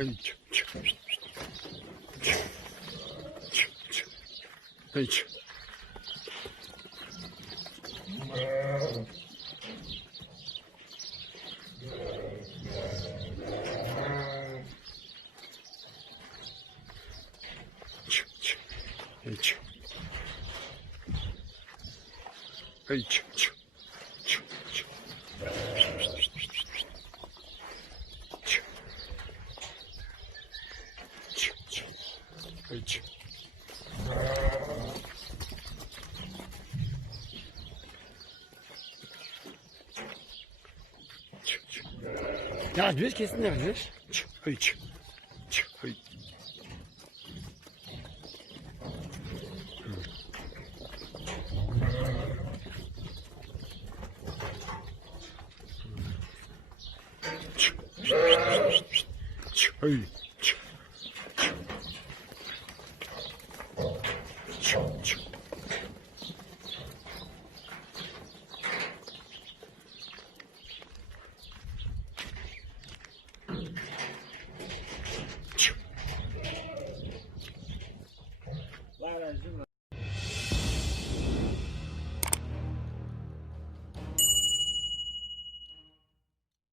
Hey, çık, çık. Çık, çık, çık. Hey, çık. Çık, çık. Hey, çık. Hey, çık, çık. Çık, çık. Çık. Çık, çık. Hey, çık. Çık, çık. Yavaş bir kesin yavaş bir. Çık, hey, çık. Çık, hey. Çık. Çık, hey. Çık. Çık, çık. Çık. Var